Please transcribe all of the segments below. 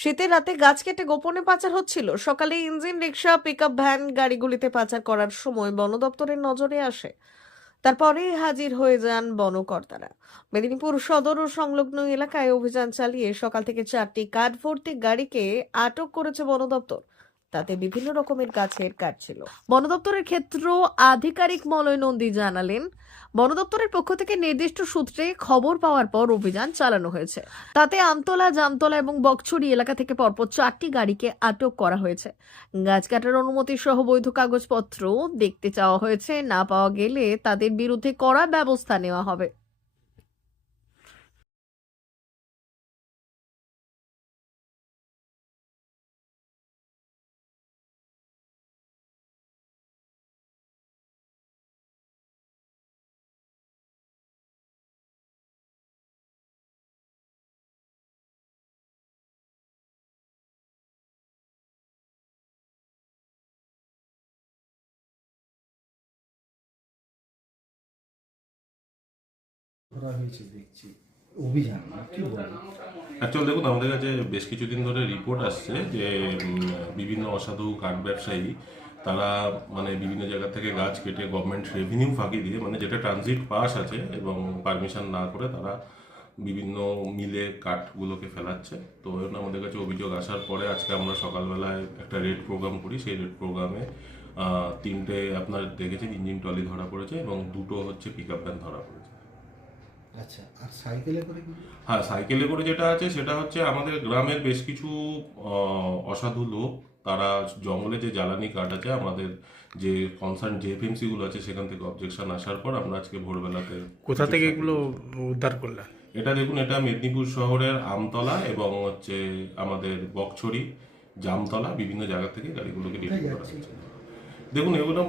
শীতের রাতে গাছ কেটে গোপনে পাচার হচ্ছিল। সকালে ইঞ্জিন রিক্সা পিকআপ ভ্যান গাড়িগুলিতে পাচার করার সময় বন দপ্তরের নজরে আসে। তারপরে হাজির হয়ে যান বনকর্তারা। মেদিনীপুর সদর ও সংলগ্ন এলাকায় অভিযান চালিয়ে সকাল থেকে চারটি কাঠ ভর্তি গাড়িকে আটক করেছে বন দপ্তর। তাতে বিভিন্ন রকমের গাছের কাঠ ছিল। বন দপ্তরের ক্ষেত্র আধিকারিক মলয় নন্দী জানালেন বন দপ্তরের পক্ষ থেকে নির্দিষ্ট সূত্রে খবর পাওয়ার পর অভিযান চালানো হয়েছে। তাতে আমতলা, জামতলা এবং বকছড়ি এলাকা থেকে পরপর চারটি গাড়িকে আটক করা হয়েছে। গাছ কাটার অনুমতি সহ বৈধ কাগজপত্র দেখতে চাওয়া হয়েছে। না পাওয়া গেলে তাদের বিরুদ্ধে কড়া ব্যবস্থা নেওয়া হবে। দেখুন, আমাদের কাছে বেশ কিছুদিন ধরে রিপোর্ট আসছে যে বিভিন্ন অসাধু কাঠ ব্যবসায়ী, তারা মানে বিভিন্ন জায়গা থেকে গাছ কেটে গভর্নমেন্ট রেভিনিউ ফাঁকি দিয়ে মানে যেটা ট্রানজিট পাস আছে এবং পারমিশন না করে তারা বিভিন্ন মিলে কাঠগুলোকে ফেলাচ্ছে। তো এর আমাদের কাছে অভিযোগ আসার পরে আজকে আমরা সকালবেলায় একটা রেড প্রোগ্রাম করি। সেই রেড প্রোগ্রামে তিনটে আপনার দেখেছেন, ইঞ্জিন ট্রলি ধরা পড়েছে এবং দুটো হচ্ছে পিক আপ ভ্যান ধরা পড়েছে। আচ্ছা আর সাইকেলে করে হ্যাঁ সাইকেলে করে যেটা আছে সেটা হচ্ছে আমাদের গ্রামের বেশ কিছু অসাধু লোক। তারা জঙ্গলে যে জ্বালানি কাঠ আছে আমাদের যে কনসার্ন যে এফএমসি গুলো আছে সেখান থেকে অবজেকশন আসার পর আমরা আজকে ভোরবেলাতে কোথা থেকে এগুলো উদ্ধার করলেন? এটা দেখুন এটা মেদিনীপুর শহরের আমতলা এবং হচ্ছে আমাদের বকছড়ি জামতলা বিভিন্ন জায়গা থেকে গাড়িগুলোকে ডিটেক্ট করা হয়েছে। দেখুন এগুলো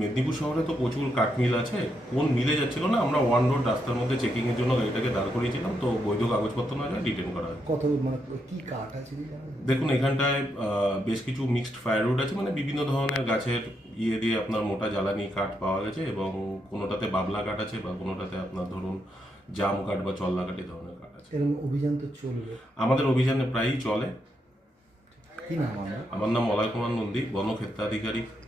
মেদিনীপুর শহরে তো প্রচুর কাঠ মিল আছে। কোন মিলে যাচ্ছিল না আমরা ওয়ান রোড রাস্তার মধ্যে চেকিং এর জন্য গাড়িটাকে দাঁড় করিয়েছিলাম তো বৈধ কাগজপত্র না যায় ডিটেন করা হয় কত মানে কি কাঠ আছে দেখুন এখানটায় বেশ কিছু মিক্সড ফায়ারউড আছে মানে বিভিন্ন ধরনের গাছের ইয়ে দিয়ে আপনার মোটা জ্বালানি কাঠ পাওয়া গেছে এবং কোনোটাতে বাবলা কাঠ আছে বা কোনোটাতে আপনার ধরুন জাম কাঠ বা চল্লা কাঠ এই ধরনের কাঠ আছে। এরকম অভিযান তো চলবে। আমাদের অভিযানে প্রায়ই চলে। কি নাম আমার নাম মলয় কুমার নন্দী বনক্ষেত্রাধিকারী।